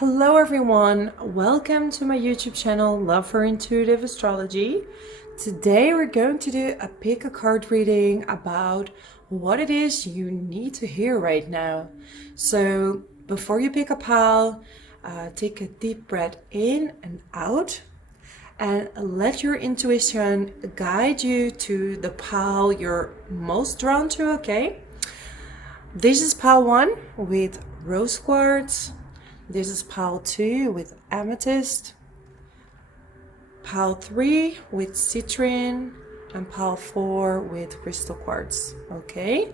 Hello everyone, welcome to my YouTube channel Love for Intuitive Astrology. Today we're going to do a pick a card reading about what it is you need to hear right now. So before you pick a pile, take a deep breath in and out and let your intuition guide you to the pile you're most drawn to, okay? This is pile 1 with rose quartz. This is pile 2 with amethyst, pile 3 with citrine, and pile 4 with crystal quartz. Okay.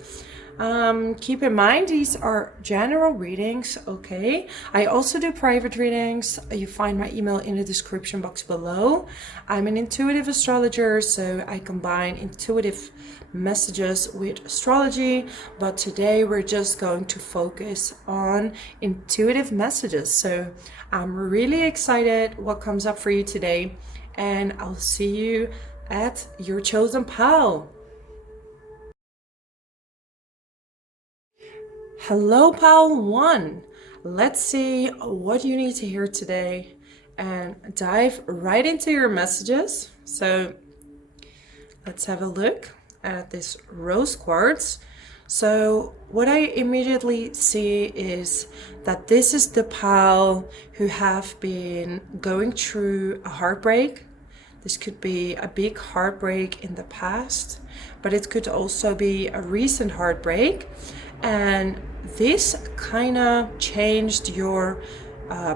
Keep in mind these are general readings. Okay. I also do private readings. You find my email in the description box below. I'm an intuitive astrologer, so I combine intuitive messages with astrology, but today we're just going to focus on intuitive messages. So I'm really excited what comes up for you today, and I'll see you at your chosen pile. Hello pile 1. Let's see what you need to hear today and dive right into your messages. So let's have a look at this rose quartz. So what I immediately see is that this is the pile who have been going through a heartbreak. This could be a big heartbreak in the past, but it could also be a recent heartbreak. And this kind of changed your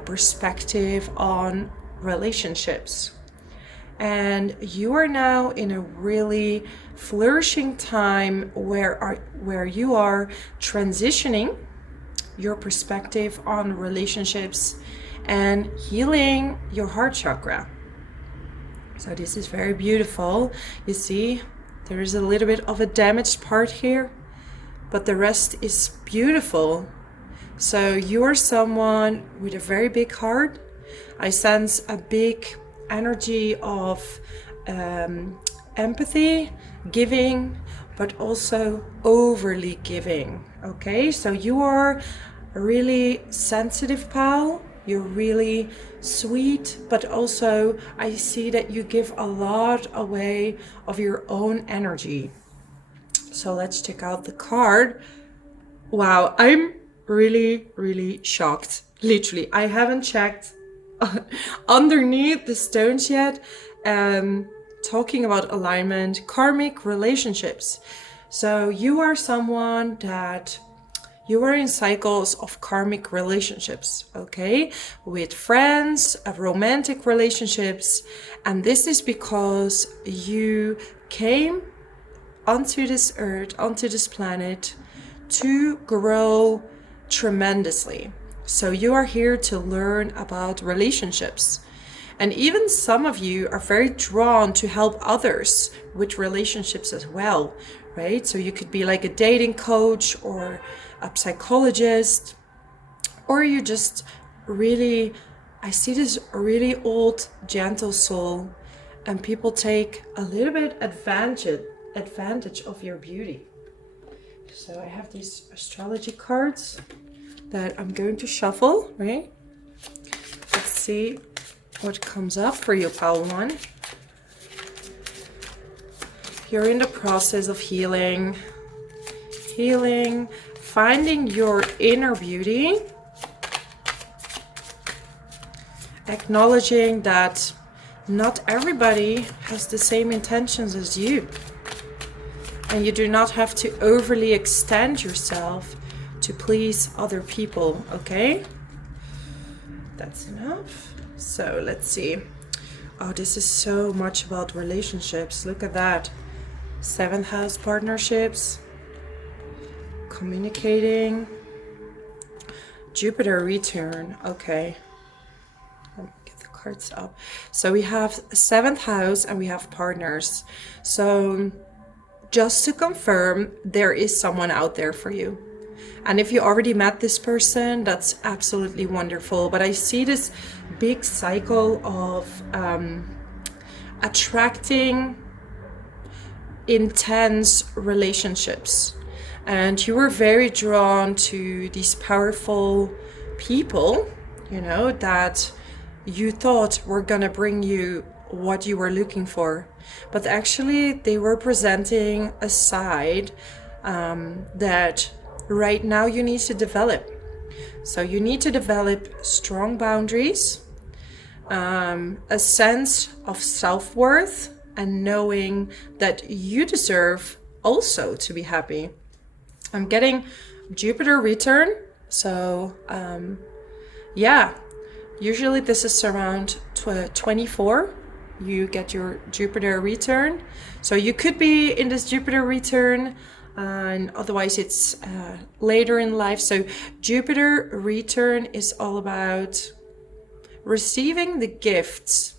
perspective on relationships. And you are now in a really flourishing time where you are transitioning your perspective on relationships and healing your heart chakra. So this is very beautiful. You see, there is a little bit of a damaged part here, but the rest is beautiful. So you are someone with a very big heart. I sense a big energy of empathy, giving, but also overly giving. Okay, so you are a really sensitive pal. You're really sweet, but also I see that you give a lot away of your own energy. So let's check out the card. Wow, I'm really shocked. Literally, I haven't checked underneath the stones yet. Talking about alignment, karmic relationships. So you are someone that you are in cycles of karmic relationships, okay? With friends, of romantic relationships. And this is because you came onto this earth, onto this planet to grow tremendously. So you are here to learn about relationships. And even some of you are very drawn to help others with relationships as well, right? So you could be like a dating coach or a psychologist, or you just really, I see this really old, gentle soul, and people take a little bit advantage of your beauty. So I have these astrology cards that I'm going to shuffle, right? Let's see what comes up for you, pile 1. You're in the process of healing, finding your inner beauty, acknowledging that not everybody has the same intentions as you. And you do not have to overly extend yourself to please other people, okay? That's enough. So let's see. Oh, this is so much about relationships. Look at that. 7th house partnerships, communicating, Jupiter return. Okay. Let me get the cards up. So we have 7th house and we have partners. So just to confirm, there is someone out there for you. And if you already met this person, that's absolutely wonderful. But I see this big cycle of attracting intense relationships. And you were very drawn to these powerful people you know, that you thought were gonna bring you what you were looking for. But actually, they were presenting a side that right now you need to develop. So you need to develop strong boundaries, a sense of self-worth, and knowing that you deserve also to be happy. I'm getting Jupiter return. So yeah, usually this is around 24. You get your Jupiter return. So you could be in this Jupiter return, and otherwise it's later in life. So Jupiter return is all about receiving the gifts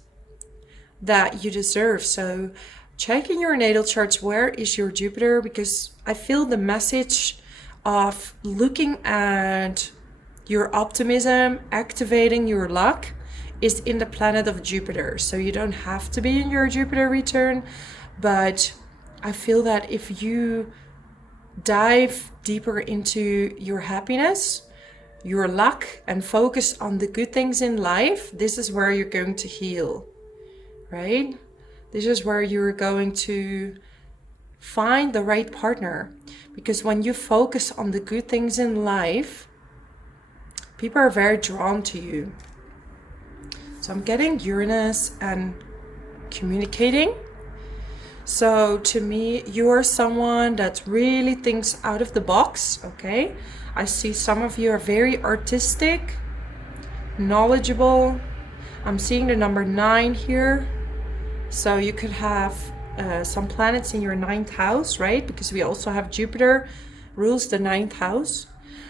that you deserve. So check in your natal charts, where is your Jupiter? Because I feel the message of looking at your optimism, activating your luck, is in the planet of Jupiter. So you don't have to be in your Jupiter return, but I feel that if you dive deeper into your happiness, your luck, and focus on the good things in life, this is where you're going to heal, right? This is where you're going to find the right partner. Because when you focus on the good things in life, people are very drawn to you. So I'm getting Uranus and communicating. So to me, you are someone that really thinks out of the box, okay? I see some of you are very artistic, knowledgeable. I'm seeing the number 9 here. So you could have some planets in your 9th house, right? Because we also have Jupiter rules the 9th house.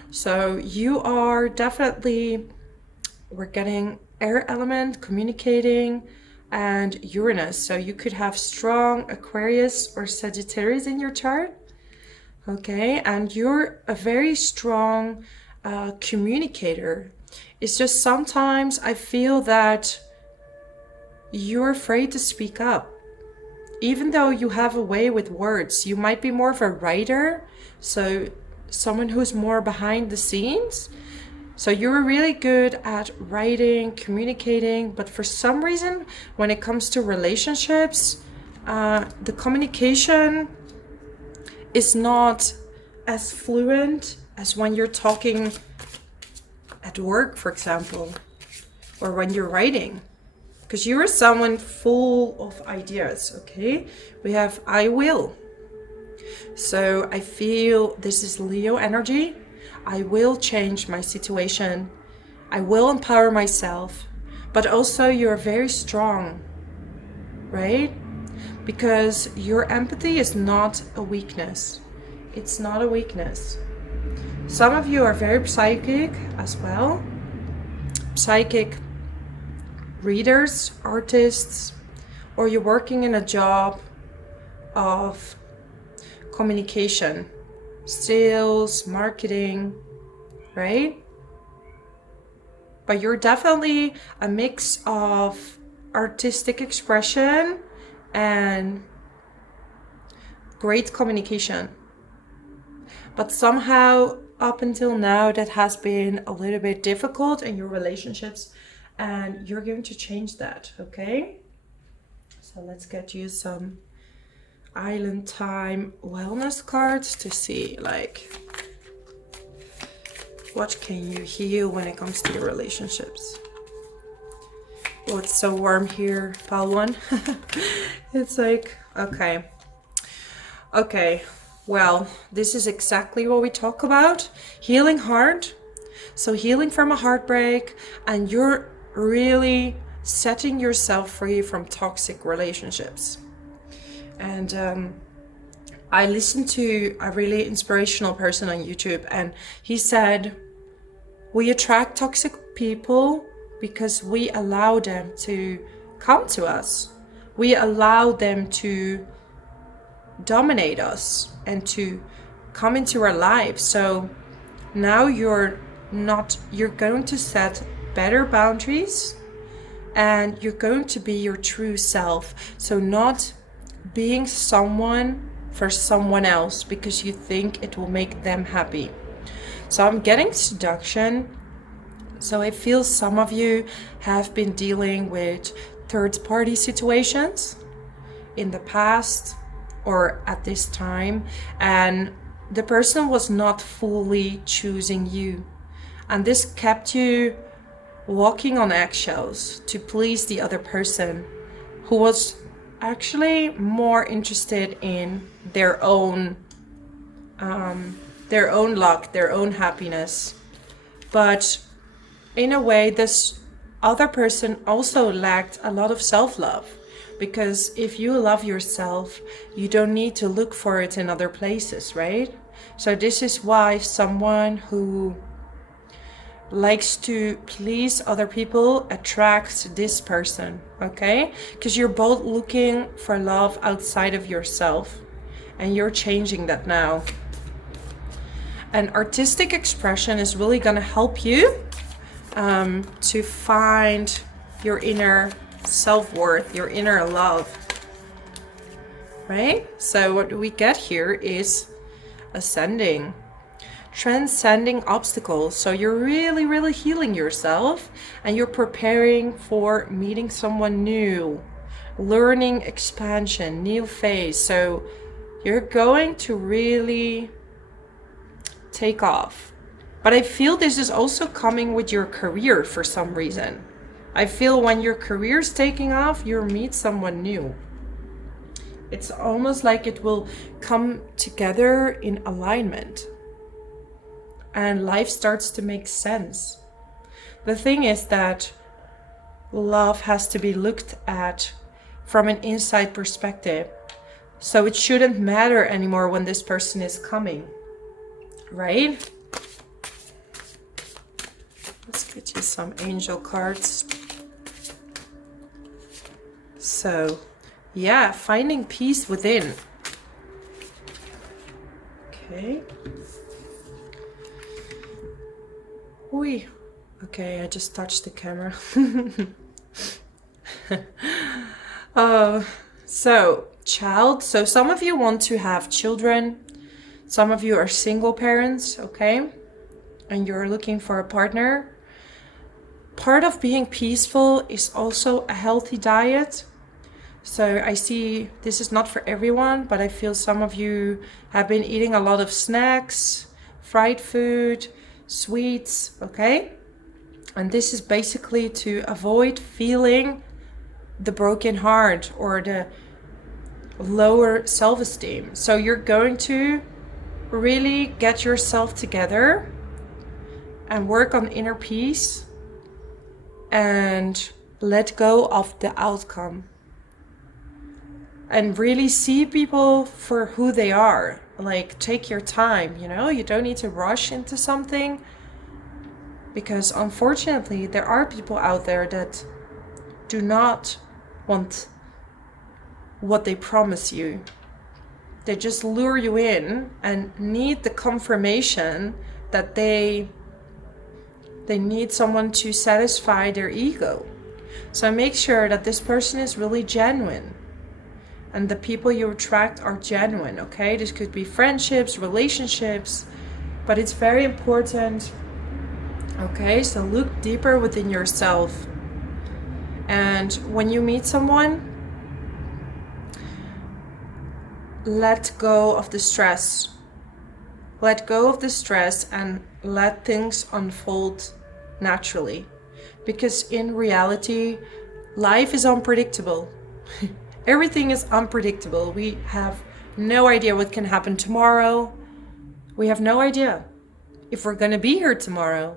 So you are definitely, we're getting air element, communicating, and Uranus. So you could have strong Aquarius or Sagittarius in your chart. Okay, and you're a very strong communicator. It's just sometimes I feel that you're afraid to speak up. Even though you have a way with words, you might be more of a writer, so someone who's more behind the scenes. So you're really good at writing, communicating, but for some reason, when it comes to relationships, the communication is not as fluent as when you're talking at work, for example, or when you're writing. Because you're someone full of ideas, okay? We have I will. So I feel this is Leo energy. I will change my situation. I will empower myself. But also you're very strong, right? Because your empathy is not a weakness. It's not a weakness. Some of you are very psychic as well. Psychic readers, artists, or you're working in a job of communication, sales, marketing, right? But you're definitely a mix of artistic expression and great communication. But somehow up until now that has been a little bit difficult in your relationships, and you're going to change that, okay? So let's get you some Island Time wellness cards to see like what can you heal when it comes to your relationships. Oh, it's so warm here, pile 1. It's like, okay, well, this is exactly what we talk about. Healing heart. So healing from a heartbreak, and you're really setting yourself free from toxic relationships. And I listened to a really inspirational person on YouTube, and he said, we attract toxic people because we allow them to come to us. We allow them to dominate us and to come into our lives. So now you're going to set better boundaries, and you're going to be your true self. So not being someone for someone else because you think it will make them happy. So I'm getting seduction, So I feel some of you have been dealing with third-party situations in the past or at this time, and the person was not fully choosing you. And this kept you walking on eggshells to please the other person, who was actually more interested in their own luck, their own happiness. But in a way, this other person also lacked a lot of self-love, because if you love yourself, you don't need to look for it in other places, right? So this is why someone who likes to please other people attracts this person, okay? Because you're both looking for love outside of yourself, and you're changing that now. And artistic expression is really going to help you to find your inner self-worth, your inner love, right? So what we get here is ascending, transcending obstacles. So you're really, really healing yourself, and you're preparing for meeting someone new, learning expansion, new phase. So you're going to really take off. But I feel this is also coming with your career for some reason. I feel when your career's taking off, you'll meet someone new. It's almost like it will come together in alignment, and life starts to make sense. The thing is that love has to be looked at from an inside perspective. So it shouldn't matter anymore when this person is coming, right? Let's get you some angel cards. So, yeah, finding peace within. Okay. Oi. Okay, I just touched the camera. So, child. So some of you want to have children. Some of you are single parents, okay? And you're looking for a partner. Part of being peaceful is also a healthy diet. So I see this is not for everyone, but I feel some of you have been eating a lot of snacks, fried food, sweets, okay? And this is basically to avoid feeling the broken heart or the lower self-esteem. So you're going to really get yourself together and work on inner peace and let go of the outcome. And really see people for who they are. Like, take your time, you know? You don't need to rush into something. Because unfortunately, there are people out there that do not want what they promise you. They just lure you in and need the confirmation that they need someone to satisfy their ego. So make sure that this person is really genuine. And the people you attract are genuine, okay? This could be friendships, relationships, but it's very important, okay? So look deeper within yourself. And when you meet someone, let go of the stress. Let go of the stress and let things unfold naturally. Because in reality, life is unpredictable. Everything is unpredictable. We have no idea what can happen tomorrow. We have no idea if we're going to be here tomorrow.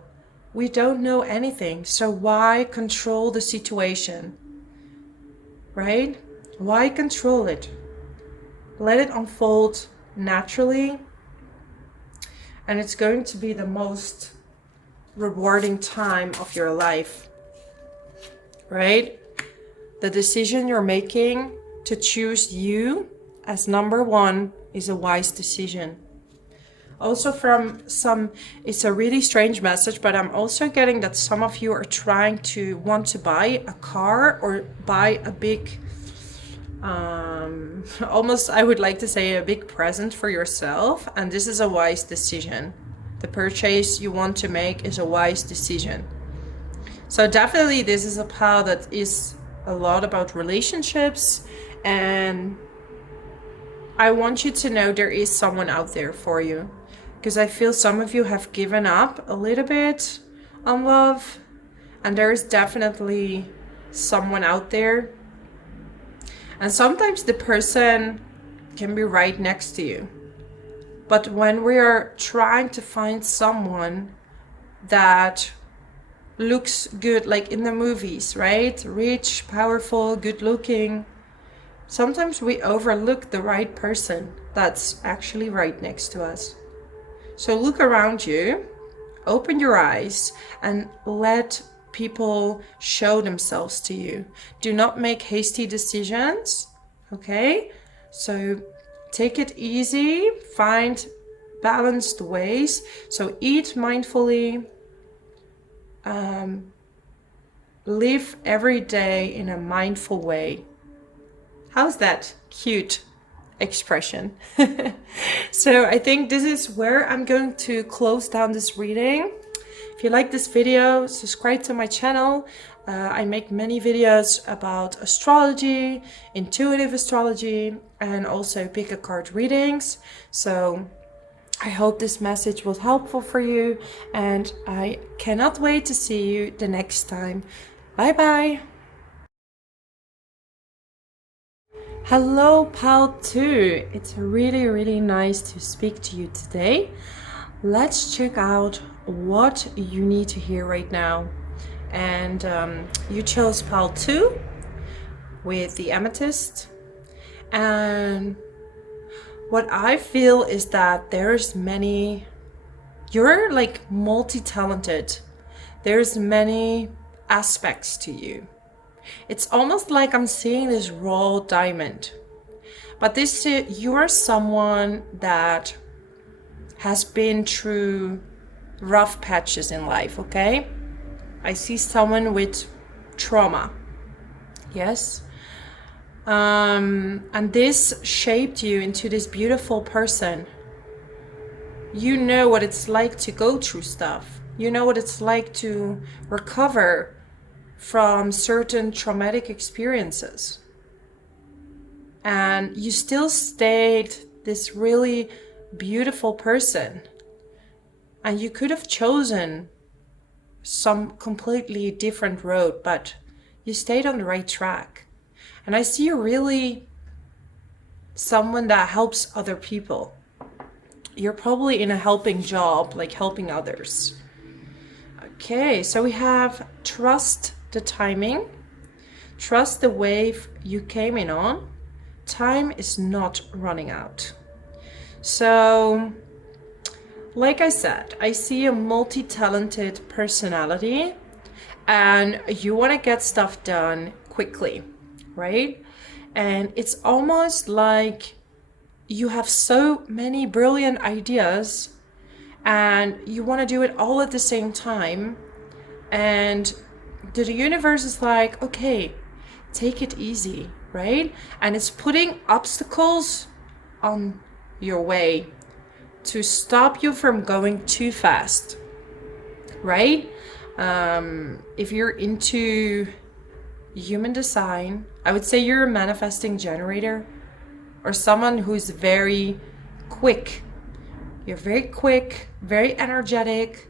We don't know anything. So why control the situation? Right? Why control it? Let it unfold naturally. And it's going to be the most rewarding time of your life. Right? The decision you're making to choose you as number one is a wise decision. Also from some, it's a really strange message, but I'm also getting that some of you are trying to want to buy a car or buy a big, almost I would like to say a big present for yourself. And this is a wise decision. The purchase you want to make is a wise decision. So definitely this is a pile that is a lot about relationships, and I want you to know there is someone out there for you, because I feel some of you have given up a little bit on love, and there is definitely someone out there. And sometimes the person can be right next to you. But when we are trying to find someone that looks good, like in the movies, right? Rich, powerful, good looking, sometimes we overlook the right person that's actually right next to us. So look around you, open your eyes, and let people show themselves to you. Do not make hasty decisions, okay? So take it easy, find balanced ways. So eat mindfully, live every day in a mindful way. How's that cute expression? So I think this is where I'm going to close down this reading. If you like this video, subscribe to my channel. I make many videos about astrology, intuitive astrology, and also pick a card readings. So I hope this message was helpful for you, and I cannot wait to see you the next time. Bye bye. Hello, pal 2. It's really nice to speak to you today. Let's check out what you need to hear right now. And you chose pile 2 with the amethyst. And what I feel is that you're like multi-talented. There's many aspects to you. It's almost like I'm seeing this raw diamond. But you are someone that has been through rough patches in life, okay? I see someone with trauma. Yes? And this shaped you into this beautiful person. You know what it's like to go through stuff. You know what it's like to recover from certain traumatic experiences. And you still stayed this really beautiful person. And you could have chosen some completely different road, but you stayed on the right track. And I see you really someone that helps other people. You're probably in a helping job, like helping others. Okay, so we have trust the timing, trust the wave you came in on. Time is not running out. So, like I said, I see a multi-talented personality, and you want to get stuff done quickly, right? And it's almost like you have so many brilliant ideas and you want to do it all at the same time. And the universe is like, okay, take it easy, right? And it's putting obstacles on your way to stop you from going too fast, right? If you're into human design, I would say you're a manifesting generator or someone who's very quick. You're very quick, very energetic,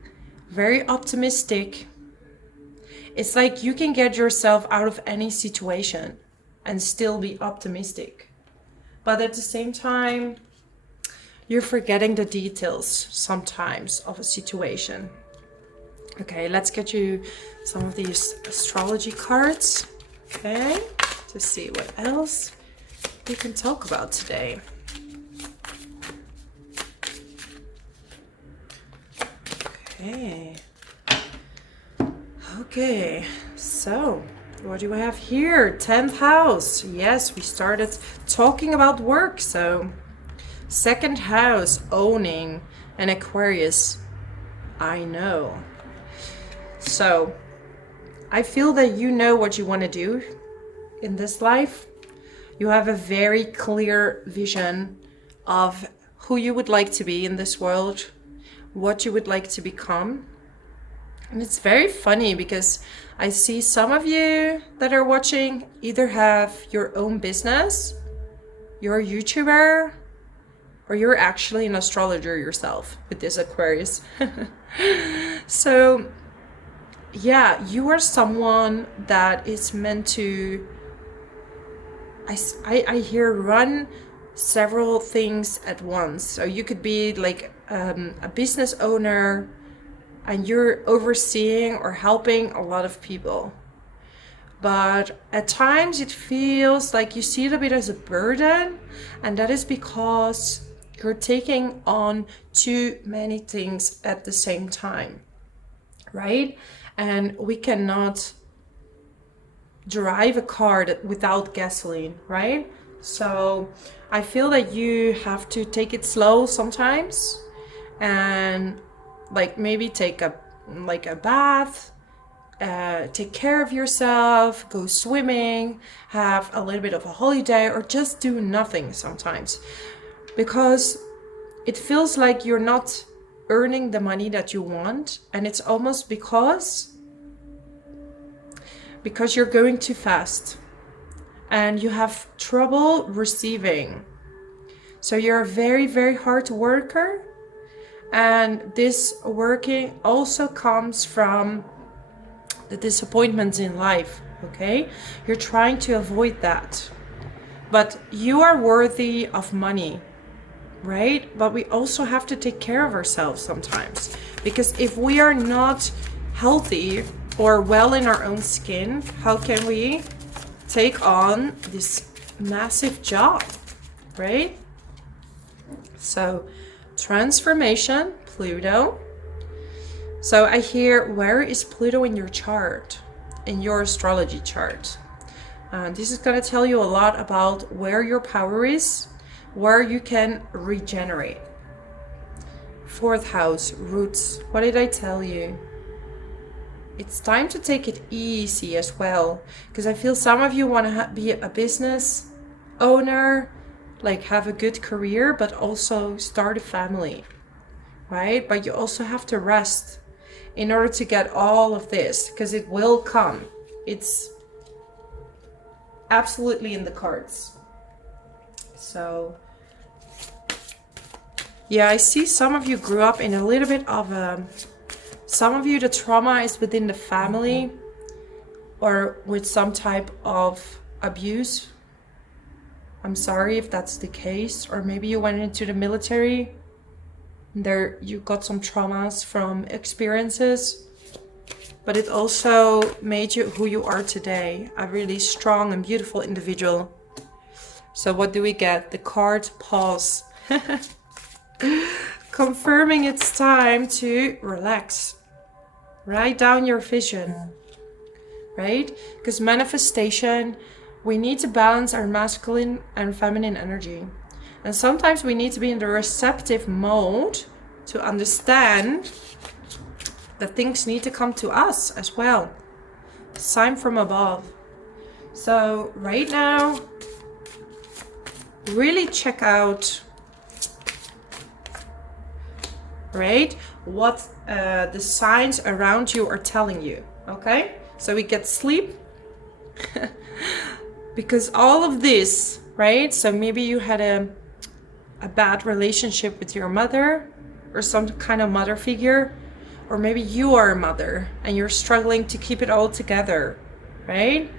very optimistic. It's like you can get yourself out of any situation and still be optimistic. But at the same time, you're forgetting the details sometimes of a situation. Okay, let's get you some of these astrology cards, okay, to see what else we can talk about today. Okay, so what do we have here? 10th house. Yes, we started talking about work. So 2nd house, owning, and Aquarius. I know. So I feel that you know what you want to do in this life. You have a very clear vision of who you would like to be in this world, what you would like to become. And it's very funny because I see some of you that are watching either have your own business, you're a YouTuber, or you're actually an astrologer yourself with this Aquarius. So yeah, you are someone that is meant to, I hear, run several things at once. So you could be like a business owner and you're overseeing or helping a lot of people. But at times it feels like you see it a bit as a burden, and that is because you're taking on too many things at the same time, right? And we cannot drive a car without gasoline, right? So I feel that you have to take it slow sometimes, and like maybe take a bath, take care of yourself, go swimming, have a little bit of a holiday, or just do nothing sometimes, because it feels like you're not earning the money that you want, and it's almost because you're going too fast and you have trouble receiving. So you're a very, very hard worker, and this working also comes from the disappointments in life, okay? You're trying to avoid that. But you are worthy of money, right? But we also have to take care of ourselves sometimes, because if we are not healthy or well in our own skin, how can we take on this massive job, right? So transformation, Pluto. So I hear, where is Pluto in your chart, in your astrology chart? This is going to tell you a lot about where your power is, where you can regenerate. Fourth house, roots. What did I tell you? It's time to take it easy as well, because I feel some of you want to be a business owner, like have a good career, but also start a family, right? But you also have to rest in order to get all of this, because it will come. It's absolutely in the cards. So yeah, I see some of you grew up in a little bit of a, some of you the trauma is within the family or with some type of abuse. I'm sorry if that's the case. Or maybe you went into the military, there you got some traumas from experiences, but it also made you who you are today, a really strong and beautiful individual. So what do we get? The card pause. Confirming it's time to relax. Write down your vision, right? Because manifestation, we need to balance our masculine and feminine energy. And sometimes we need to be in the receptive mode to understand that things need to come to us as well. Sign from above. So right now, really check out, right, what the signs around you are telling you, okay? So we get sleep, because all of this, right? So maybe you had a bad relationship with your mother or some kind of mother figure, or maybe you are a mother and you're struggling to keep it all together, right?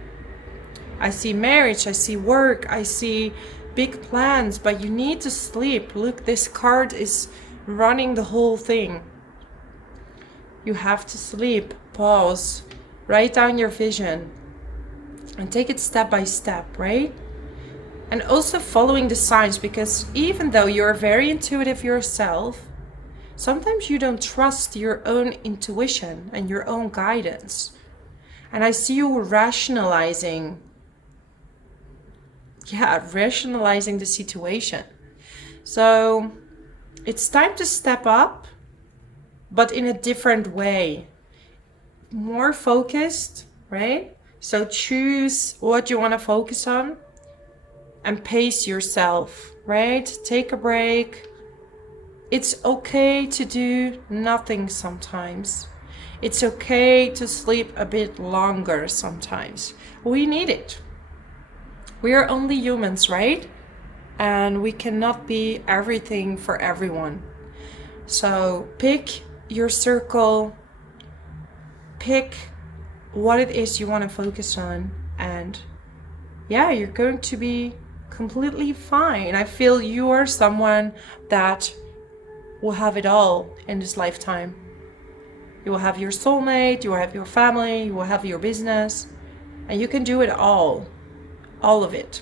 I see marriage, I see work, I see big plans, but you need to sleep. Look, this card is running the whole thing. You have to sleep, pause, write down your vision, and take it step by step, right? And also following the signs, because even though you're very intuitive yourself, sometimes you don't trust your own intuition and your own guidance. And I see you rationalizing the situation. So it's time to step up, but in a different way, more focused, right? So choose what you want to focus on and pace yourself, right? Take a break. It's okay to do nothing sometimes. It's okay to sleep a bit longer sometimes. We need it. We are only humans, right? And we cannot be everything for everyone. So pick your circle, pick what it is you want to focus on, and yeah, you're going to be completely fine. I feel you are someone that will have it all in this lifetime. You will have your soulmate, you will have your family, you will have your business, and you can do it all of it.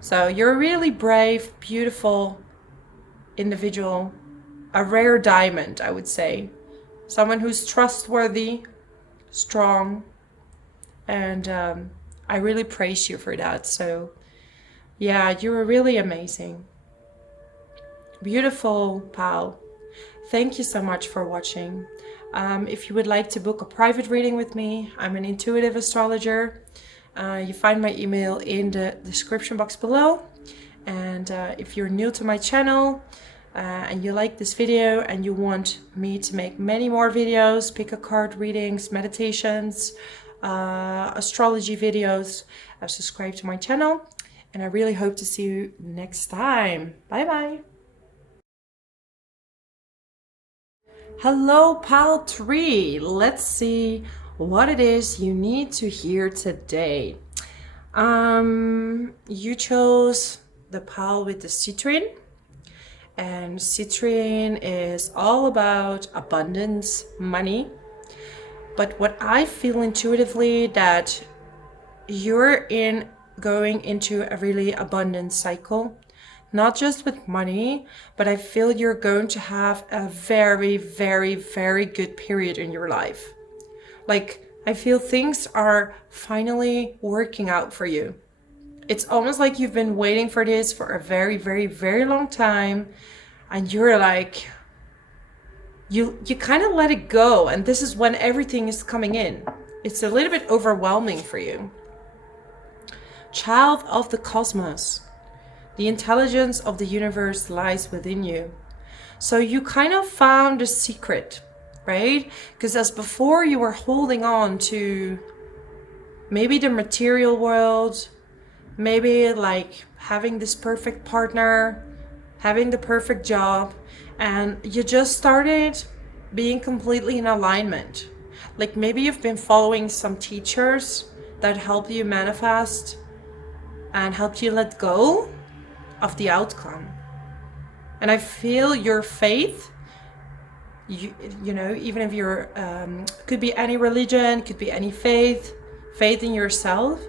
So you're a really brave, beautiful individual, a rare diamond, I would say. Someone who's trustworthy, strong, and I really praise you for that. So yeah, you're really amazing. Beautiful, pal. Thank you so much for watching. If you would like to book a private reading with me, I'm an intuitive astrologer. You find my email in the description box below. And if you're new to my channel and you like this video and you want me to make many more videos, pick a card readings, meditations, astrology videos, subscribe to my channel. And I really hope to see you next time. Bye bye. Hello, pal 3. Let's see what it is you need to hear today. You chose the pal with the citrine, and citrine is all about abundance, money. But what I feel intuitively that you're going into a really abundant cycle. Not just with money, but I feel you're going to have a very, very, very good period in your life. Like, I feel things are finally working out for you. It's almost like you've been waiting for this for a very, very, very long time. And you're like, you kind of let it go. And this is when everything is coming in. It's a little bit overwhelming for you. Child of the cosmos. The intelligence of the universe lies within you. So you kind of found a secret, right? Because as before you were holding on to maybe the material world, maybe like having this perfect partner, having the perfect job, and you just started being completely in alignment. Like maybe you've been following some teachers that help you manifest and helped you let go of the outcome. And I feel your faith, you know, even if you're, could be any religion, could be any faith in yourself,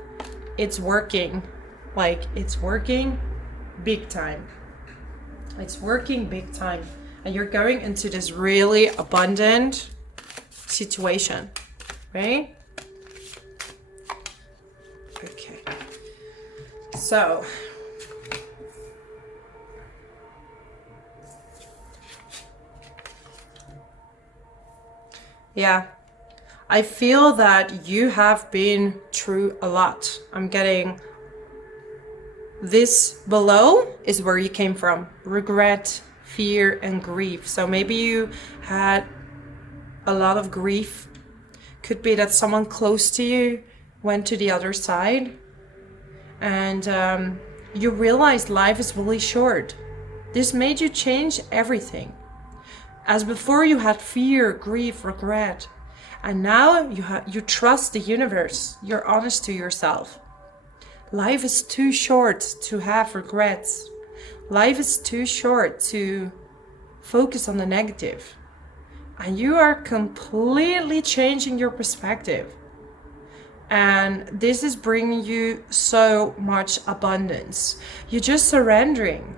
it's working. Like, it's working big time. It's working big time. And you're going into this really abundant situation, right? Okay. So, yeah, I feel that you have been through a lot. I'm getting this below is where you came from. Regret, fear, and grief. So maybe you had a lot of grief. Could be that someone close to you went to the other side. And you realized life is really short. This made you change everything. As before you had fear, grief, regret, and now you trust the universe. You're honest to yourself. Life is too short to have regrets. Life is too short to focus on the negative. And you are completely changing your perspective. And this is bringing you so much abundance. You're just surrendering.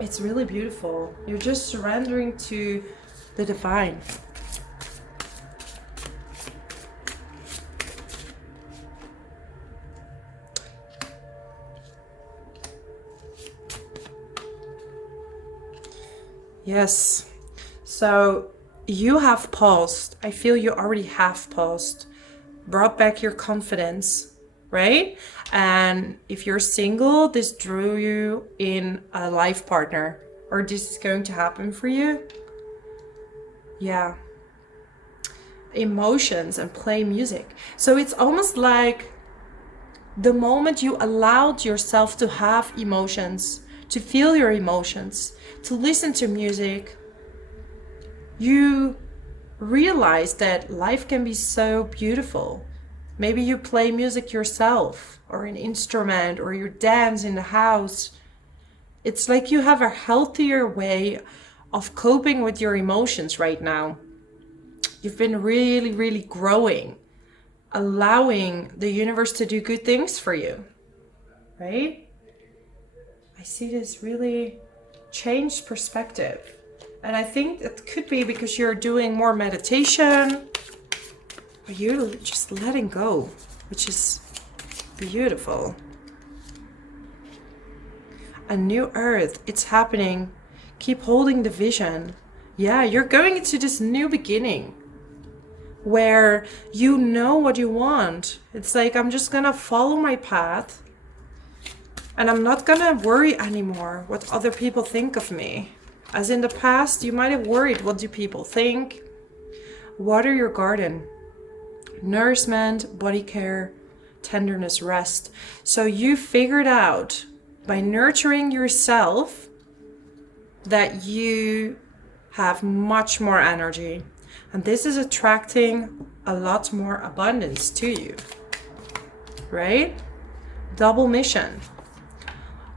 It's really beautiful. You're just surrendering to the divine. Yes. So you have paused. I feel you already have paused. Brought back your confidence, right? And if you're single, this drew you in a life partner, or this is going to happen for you. Yeah. emotions and play music. So it's almost like the moment you allowed yourself to have emotions, to feel your emotions, to listen to music, you realize that life can be so beautiful. Maybe you play music yourself, or an instrument, or you dance in the house. It's like you have a healthier way of coping with your emotions right now. You've been really, really growing, allowing the universe to do good things for you, right? I see this really changed perspective. And I think it could be because you're doing more meditation, or you're just letting go, which is beautiful. A new earth, it's happening. Keep holding the vision. Yeah, you're going into this new beginning where you know what you want. It's like, I'm just gonna follow my path and I'm not gonna worry anymore what other people think of me. As in the past, you might have worried, what do people think? Water your garden. Nourishment, body care, tenderness, rest. So you figured out by nurturing yourself that you have much more energy. And this is attracting a lot more abundance to you, right? Double mission.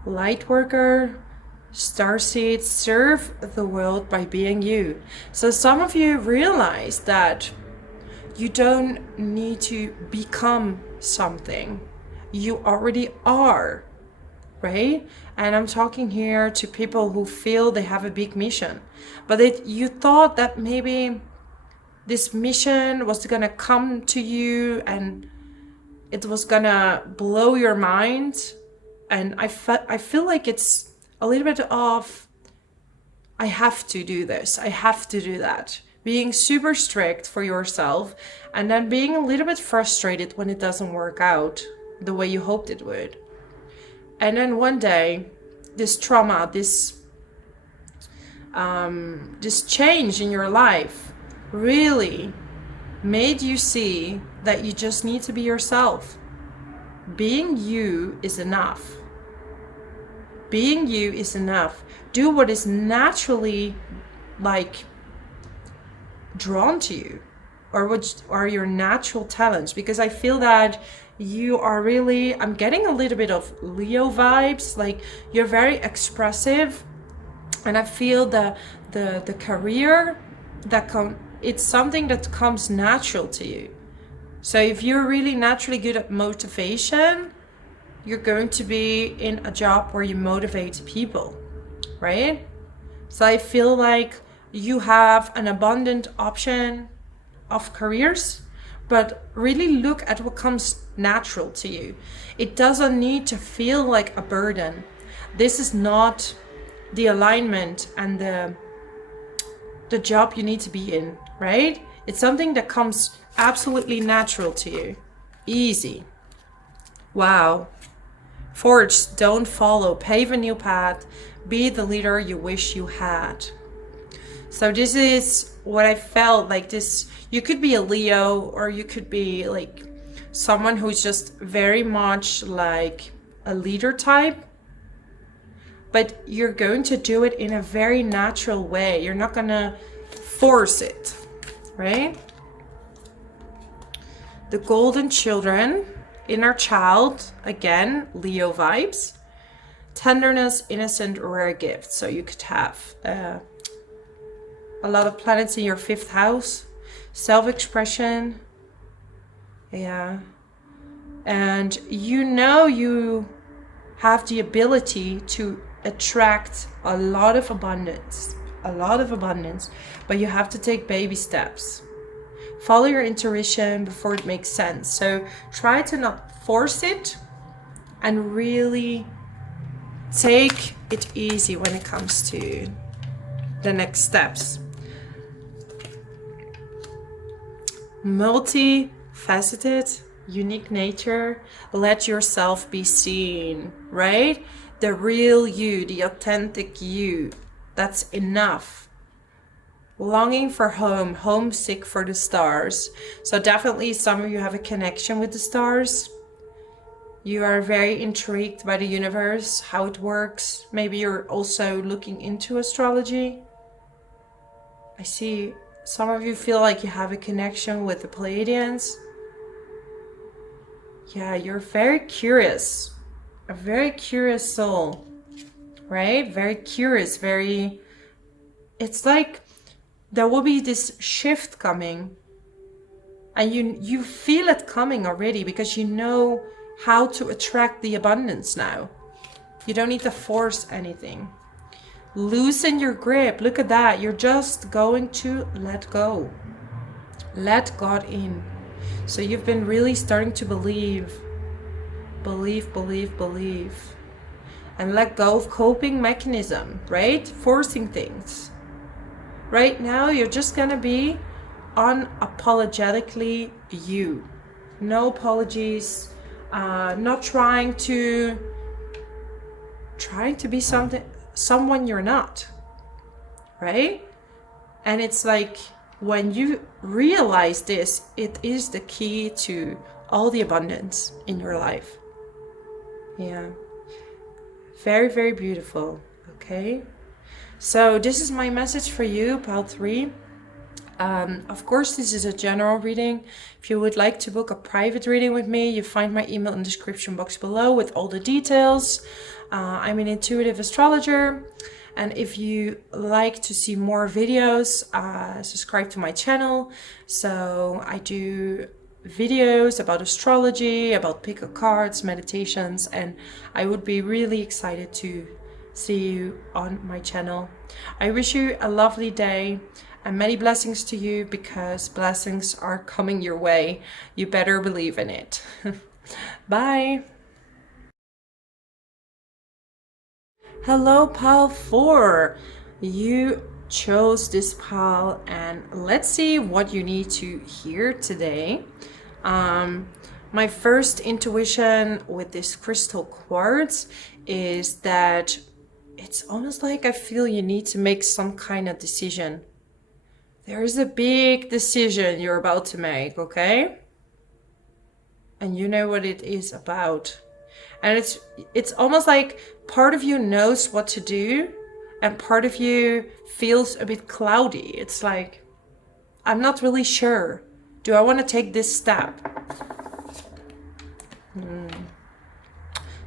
Light worker, starseed, serve the world by being you. So some of you realize that you don't need to become something. You already are, right? And I'm talking here to people who feel they have a big mission, but you thought that maybe this mission was gonna come to you and it was gonna blow your mind. And I feel like it's a little bit of, I have to do this, I have to do that. Being super strict for yourself and then being a little bit frustrated when it doesn't work out the way you hoped it would. And then one day, this trauma, this change in your life really made you see that you just need to be yourself. Being you is enough. Being you is enough. Do what is naturally drawn to you, or what are your natural talents, because I feel that you are really, I'm getting a little bit of Leo vibes, like you're very expressive, and I feel the career it's something that comes natural to you. So if you're really naturally good at motivation, you're going to be in a job where you motivate people, right? So I feel like you have an abundant option of careers, but really look at what comes natural to you. It doesn't need to feel like a burden. This is not the alignment and the job you need to be in, right? It's something that comes absolutely natural to you. Easy. Wow. Forge, don't follow, pave a new path, be the leader you wish you had. So this is what I felt like. This, you could be a Leo, or you could be like someone who's just very much like a leader type, but you're going to do it in a very natural way. You're not gonna force it, right? The golden children, inner child, again, Leo vibes. Tenderness, innocent, rare gift. So you could have a lot of planets in your 5th house. Self-expression. Yeah. And you have the ability to attract a lot of abundance. But you have to take baby steps. Follow your intuition before it makes sense. So try to not force it and really take it easy when it comes to the next steps. Multifaceted, unique nature. Let yourself be seen, right? The real you, the authentic you. That's enough. longing for home, homesick for the stars. So definitely some of you have a connection with the stars. You are very intrigued by the universe, how it works. Maybe you're also looking into astrology. I see some of you feel like you have a connection with the Pleiadians. Yeah, you're very curious. A very curious soul, right? Very curious, very... It's like there will be this shift coming. And you feel it coming already because you know how to attract the abundance now. You don't need to force anything. Loosen your grip. Look at that. You're just going to let go. Let God in. So you've been really starting to believe. Believe. And let go of coping mechanism, right? Forcing things. Right now, you're just going to be unapologetically you. No apologies. Not trying to be someone you're not, right? And it's like when you realize this, it is the key to all the abundance in your life. Yeah, very, very beautiful. Okay, so this is my message for you, Pile 3. Of course, this is a general reading. If you would like to book a private reading with me, you find my email in the description box below with all the details. I'm an intuitive astrologer. And if you like to see more videos, subscribe to my channel. So I do videos about astrology, about pick a cards, meditations, and I would be really excited to see you on my channel. I wish you a lovely day. And many blessings to you, because blessings are coming your way. You better believe in it. Bye. Hello, Pile 4. You chose this pile, and let's see what you need to hear today. My first intuition with this crystal quartz is that it's almost like I feel you need to make some kind of decision. There's a big decision you're about to make, okay? And you know what it is about. And it's almost like part of you knows what to do and part of you feels a bit cloudy. It's like, I'm not really sure. Do I want to take this step?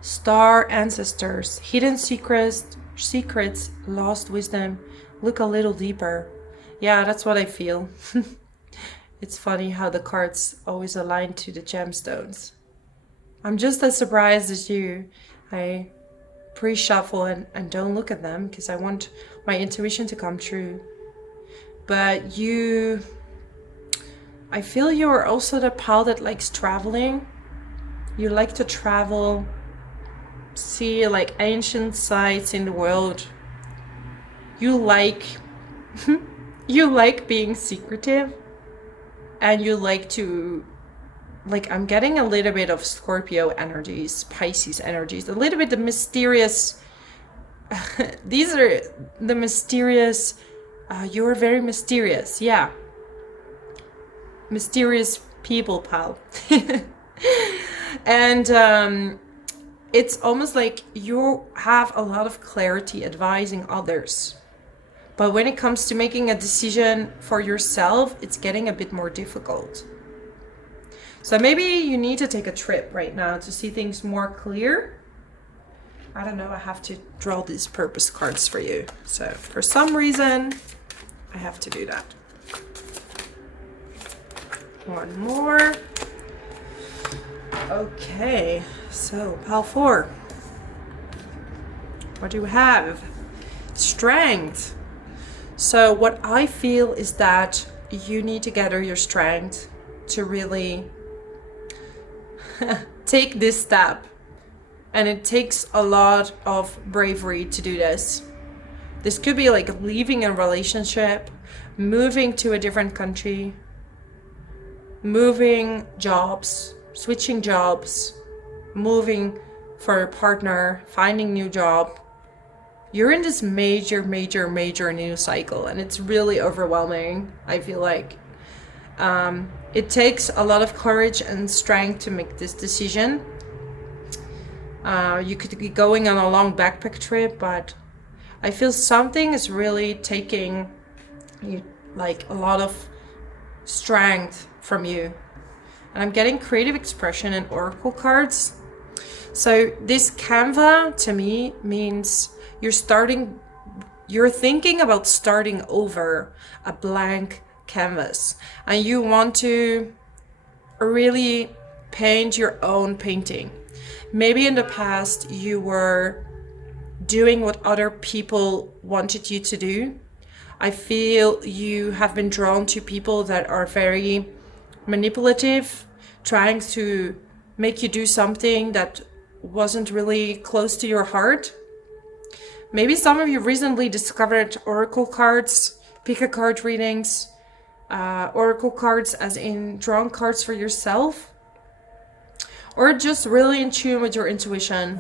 Star ancestors, hidden secrets, lost wisdom. Look a little deeper. Yeah, that's what I feel. It's funny how the cards always align to the gemstones. I'm just as surprised as you. I pre-shuffle and don't look at them because I want my intuition to come true. But I feel you're also the pile that likes traveling. You like to travel, see like ancient sites in the world. You like you like being secretive, and you like to, like, I'm getting a little bit of Scorpio energies, Pisces energies, a little bit the mysterious. These are the mysterious. You're very mysterious, yeah. Mysterious people, pal. And it's almost like you have a lot of clarity advising others. But when it comes to making a decision for yourself, it's getting a bit more difficult. So maybe you need to take a trip right now to see things more clear. I don't know, I have to draw these purpose cards for you. So for some reason, I have to do that. One more. Okay, so pile 4. What do we have? Strength. So what I feel is that you need to gather your strength to really take this step. And it takes a lot of bravery to do this. This could be like leaving a relationship, moving to a different country, moving jobs, switching jobs, moving for a partner, finding new job. you're in this major new cycle, and it's really overwhelming. I feel like it takes a lot of courage and strength to make this decision. You could be going on a long backpack trip, but I feel something is really taking like a lot of strength from you. And I'm getting creative expression and oracle cards. So this Canva to me means you're thinking about starting over a blank canvas, and you want to really paint your own painting. Maybe in the past you were doing what other people wanted you to do. I feel you have been drawn to people that are very manipulative, trying to make you do something that wasn't really close to your heart. Maybe some of you recently discovered oracle cards, pick a card readings, oracle cards as in drawing cards for yourself, or just really in tune with your intuition,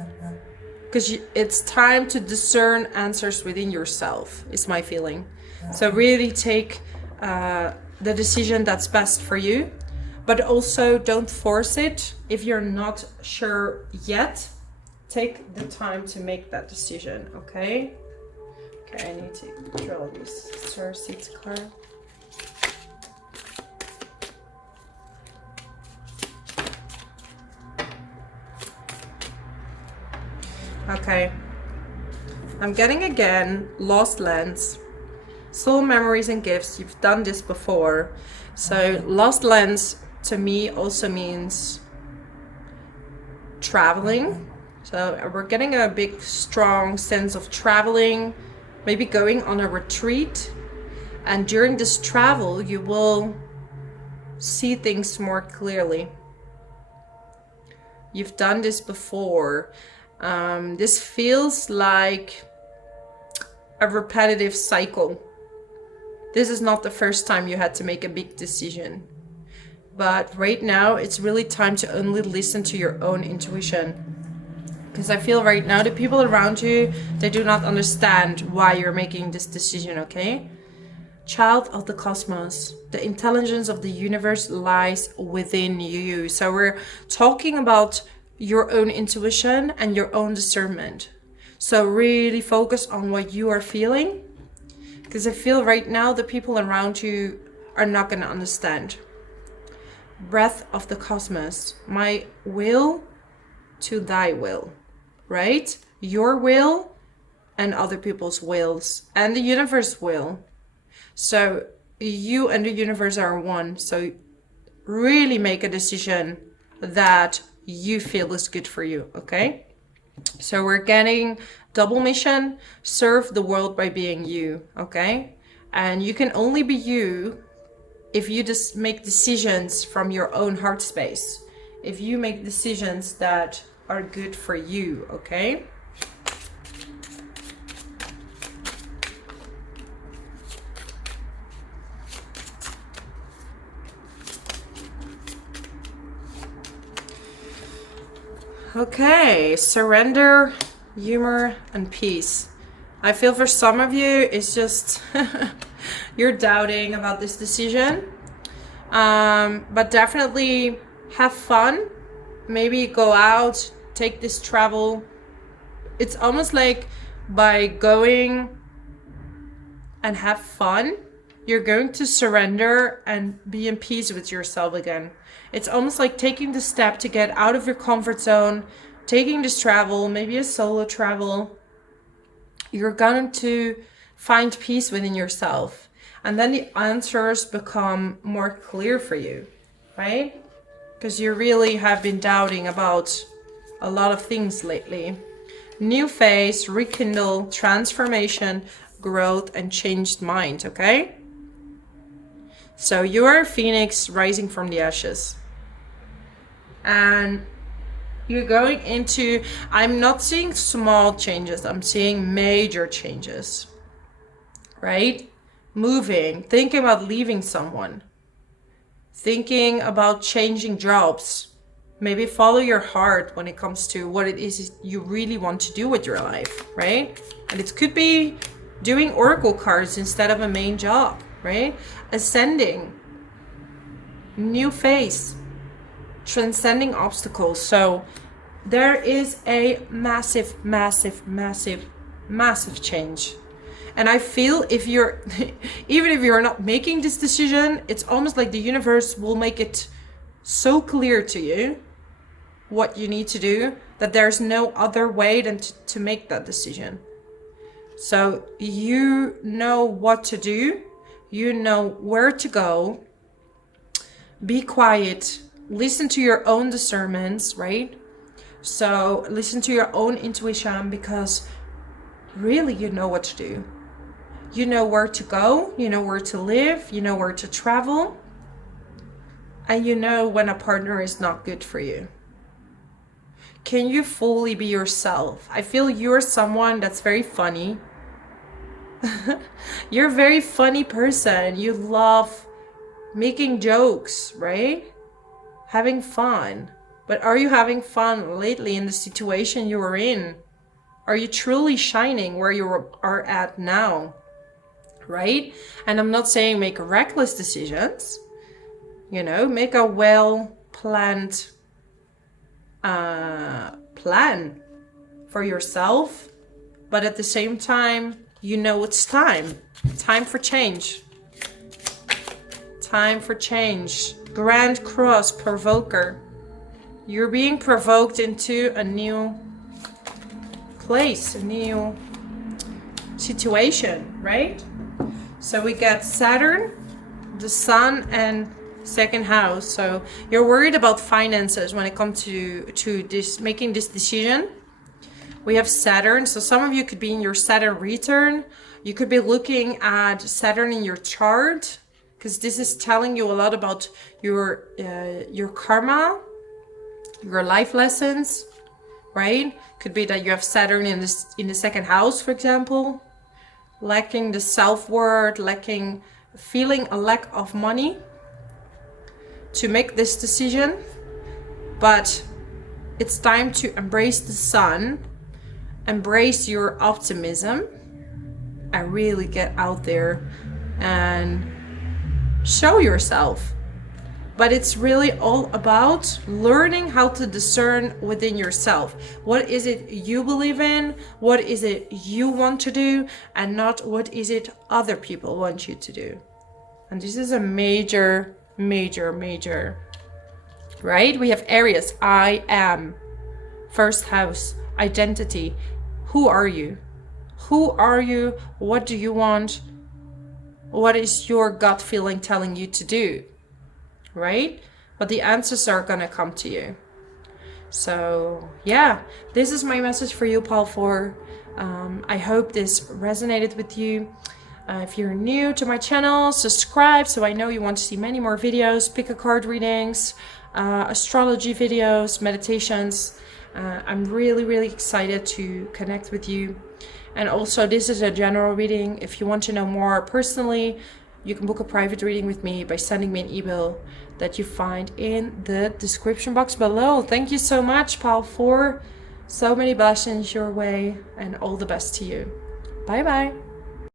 because it's time to discern answers within yourself, is my feeling. So really take the decision that's best for you, but also don't force it. If you're not sure yet, take the time to make that decision, okay? Okay, I need to draw this star seeds card. Okay, I'm getting again lost lens, soul memories and gifts. You've done this before. So lost lens to me also means traveling. So we're getting a big strong sense of traveling, maybe going on a retreat, and during this travel you will see things more clearly. You've done this before. This feels like a repetitive cycle. This is not the first time you had to make a big decision. But right now, it's really time to only listen to your own intuition. Because I feel right now, the people around you, they do not understand why you're making this decision, okay? Child of the cosmos, the intelligence of the universe lies within you. So we're talking about your own intuition and your own discernment. So really focus on what you are feeling, because I feel right now the people around you are not going to understand. Breath of the cosmos, my will to thy will, right? Your will and other people's wills and the universe will. So you and the universe are one. So really make a decision that you feel is good for you, okay? So we're getting double mission, serve the world by being you, okay? And you can only be you if you just make decisions from your own heart space. If you make decisions that are good for you, okay? Okay, surrender, humor, and peace. I feel for some of you, it's just you're doubting about this decision. But definitely have fun. Maybe go out, take this travel. It's almost like by going and have fun, you're going to surrender and be in peace with yourself again. It's almost like taking the step to get out of your comfort zone, taking this travel, maybe a solo travel. You're going to find peace within yourself. And then the answers become more clear for you, right? Because you really have been doubting about a lot of things lately. New phase, rekindle, transformation, growth, and changed mind, okay? So you are a phoenix rising from the ashes. And you're going into, I'm not seeing small changes, I'm seeing major changes, right? Moving, thinking about leaving someone, thinking about changing jobs, Maybe follow your heart when it comes to what it is you really want to do with your life, right? And it could be doing oracle cards instead of a main job, right? Ascending, new phase, transcending obstacles. So there is a massive, massive, massive, massive change. And I feel if you're, even if you're not making this decision, it's almost like the universe will make it so clear to you what you need to do that there's no other way than to make that decision. So you know what to do, you know where to go, be quiet, listen to your own discernments, right? So listen to your own intuition, because really you know what to do. You know where to go, you know where to live, you know where to travel, and you know when a partner is not good for you. Can you fully be yourself? I feel you're someone that's very funny. You're a very funny person. You love making jokes, right? Having fun. But are you having fun lately in the situation you are in? Are you truly shining where you are at now? Right? And I'm not saying make reckless decisions. You know, make a well-planned plan for yourself. But at the same time, you know it's time. Time for change. Time for change. Grand Cross Provoker. You're being provoked into a new place, a new situation, right? So we got Saturn, the Sun, and second house. So you're worried about finances when it comes to this, making this decision. We have Saturn. So some of you could be in your Saturn return. You could be looking at Saturn in your chart, because this is telling you a lot about your karma, your life lessons, right? Could be that you have Saturn in the second house, for example, lacking the self-worth, feeling a lack of money to make this decision. But it's time to embrace the sun, embrace your optimism, and really get out there and show yourself. But it's really all about learning how to discern within yourself. What is it you believe in? What is it you want to do? And not what is it other people want you to do. And this is a major, major, major, right? We have Aries, I am. First house, identity. Who are you? Who are you? What do you want? What is your gut feeling telling you to do? Right? But the answers are gonna come to you. So yeah, this is my message for you, Pal 4. I hope this resonated with you. If you're new to my channel, subscribe so I know you want to see many more videos, pick a card readings, astrology videos, meditations. I'm really, really excited to connect with you. And also, this is a general reading. If you want to know more personally, you can book a private reading with me by sending me an email that you find in the description box below. Thank you so much, Pal 4. So many blessings your way, and all the best to you. Bye bye.